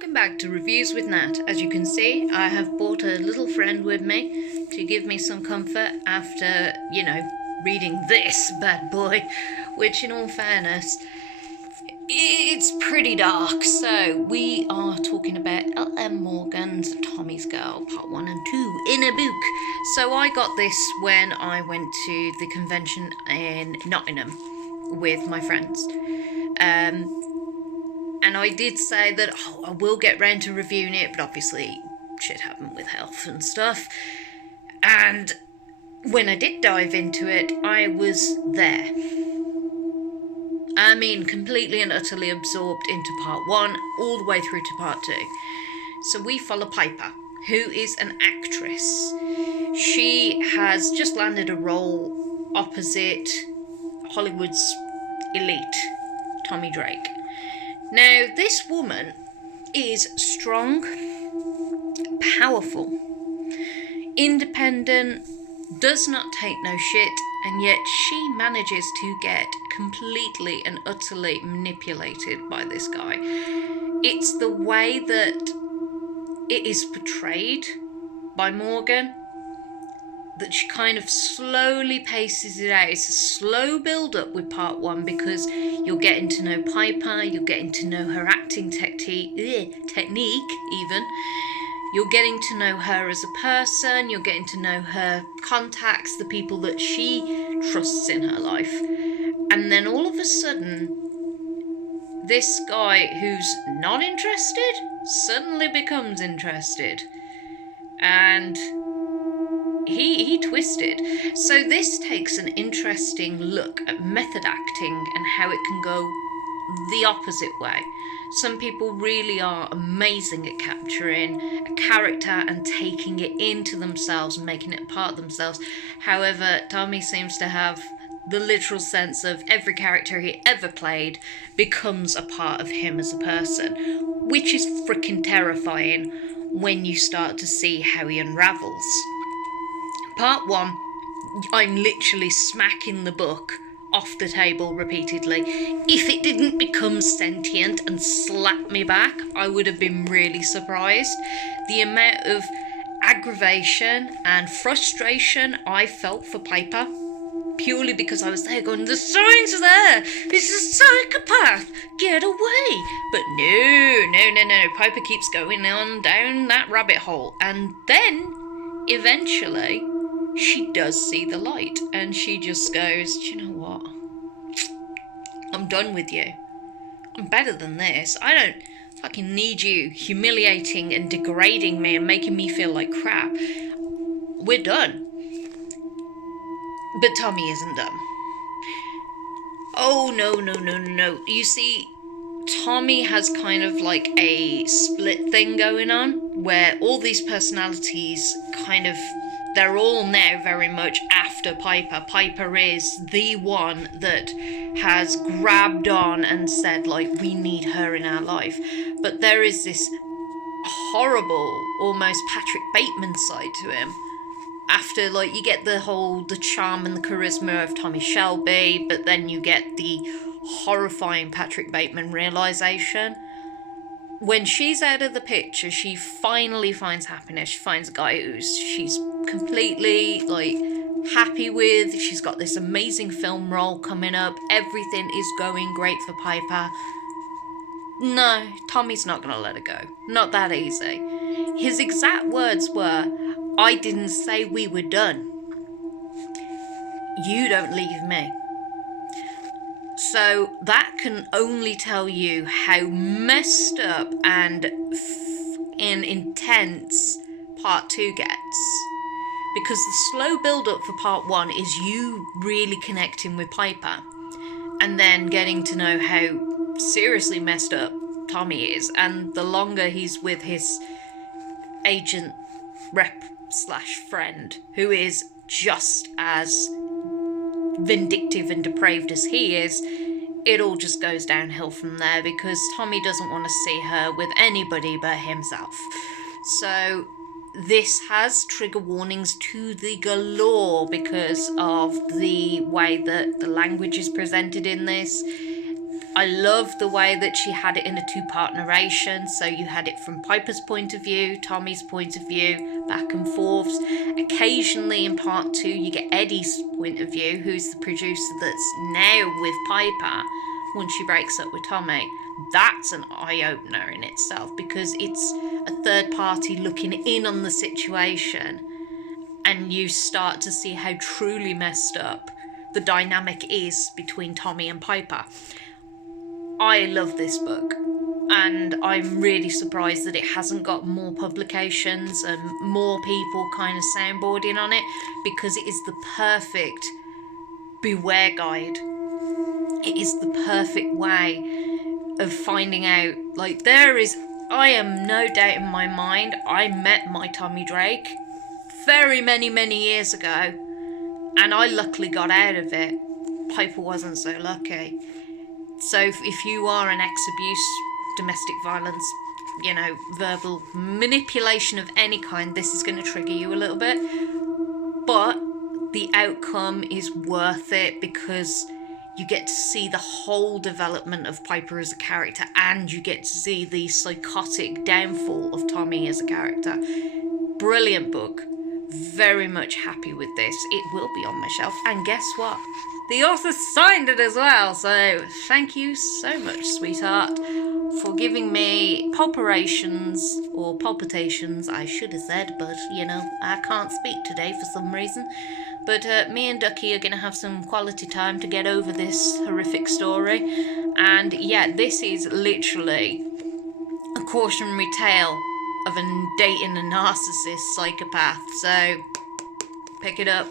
welcome back to Reviews with Nat. As you can see, I have brought a little friend with me to give me some comfort after, reading this bad boy, which in all fairness, it's pretty dark. So we are talking about LMMorgan's Tommy's Girl, part 1 and 2 in a book. So I got this when I went to the convention in Nottingham with my friends. And I did say that, I will get round to reviewing it, but obviously shit happened with health and stuff. And when I did dive into it, I was there. I mean, completely and utterly absorbed into part 1, all the way through to part 2. So we follow Piper, who is an actress. She has just landed a role opposite Hollywood's elite, Tommy Drake. Now, this woman is strong, powerful, independent, does not take no shit, and yet she manages to get completely and utterly manipulated by this guy. It's the way that it is portrayed by Morgan that she kind of slowly paces it out. It's a slow build-up with part 1 because you're getting to know Piper, you're getting to know her acting technique even. You're getting to know her as a person, you're getting to know her contacts, the people that she trusts in her life. And then all of a sudden, this guy who's not interested suddenly becomes interested. And he twisted. So this takes an interesting look at method acting and how it can go the opposite way. Some people really are amazing at capturing a character and taking it into themselves and making it a part of themselves. However, Tommy seems to have the literal sense of every character he ever played becomes a part of him as a person, which is freaking terrifying when you start to see how he unravels. Part 1, I'm literally smacking the book off the table repeatedly. If it didn't become sentient and slap me back, I would have been really surprised. The amount of aggravation and frustration I felt for Piper, purely because I was there going, the signs are there, this is a psychopath, get away. But no, Piper keeps going on down that rabbit hole. And then, eventually, she does see the light, and she just goes, do you know what? I'm done with you. I'm better than this. I don't fucking need you humiliating and degrading me and making me feel like crap. We're done. But Tommy isn't done. Oh, no. You see, Tommy has kind of like a split thing going on, where all these personalities they're all now very much after Piper. Piper is the one that has grabbed on and said, we need her in our life. But there is this horrible, almost Patrick Bateman side to him. After, you get the charm and the charisma of Tommy Shelby, but then you get the horrifying Patrick Bateman realisation. When she's out of the picture, she finally finds happiness. She finds a guy she's completely, happy with. She's got this amazing film role coming up. Everything is going great for Piper. No, Tommy's not going to let her go. Not that easy. His exact words were, I didn't say we were done. You don't leave me. So that can only tell you how messed up and intense part 2 gets. Because the slow build-up for part 1 is you really connecting with Piper. And then getting to know how seriously messed up Tommy is. And the longer he's with his agent rep/friend, who is just as vindictive and depraved as he is, it all just goes downhill from there because Tommy doesn't want to see her with anybody but himself. So this has trigger warnings to the galore because of the way that the language is presented in this. I love the way that she had it in a two-part narration. So you had it from Piper's point of view, Tommy's point of view, back and forths. Occasionally in part 2 you get Eddie's point of view, who's the producer that's now with Piper once she breaks up with Tommy. That's an eye-opener in itself, because it's a third party looking in on the situation, and you start to see how truly messed up the dynamic is between Tommy and Piper. I love this book, and I'm really surprised that it hasn't got more publications and more people kind of soundboarding on it, because it is the perfect beware guide. It is the perfect way of finding out, like, I am no doubt in my mind, I met my Tommy Drake very many years ago, and I luckily got out of it. Piper wasn't so lucky. So if you are an ex-abuse, domestic violence, verbal manipulation of any kind, this is going to trigger you a little bit. But the outcome is worth it, because you get to see the whole development of Piper as a character, and you get to see the psychotic downfall of Tommy as a character. Brilliant book. Very much happy with this. It will be on my shelf. And guess what? The author signed it as well. So thank you so much, sweetheart, for giving me palpitations, I should have said, but I can't speak today for some reason. But me and Ducky are going to have some quality time to get over this horrific story. And yeah, this is literally a cautionary tale of dating a narcissist psychopath. So pick it up.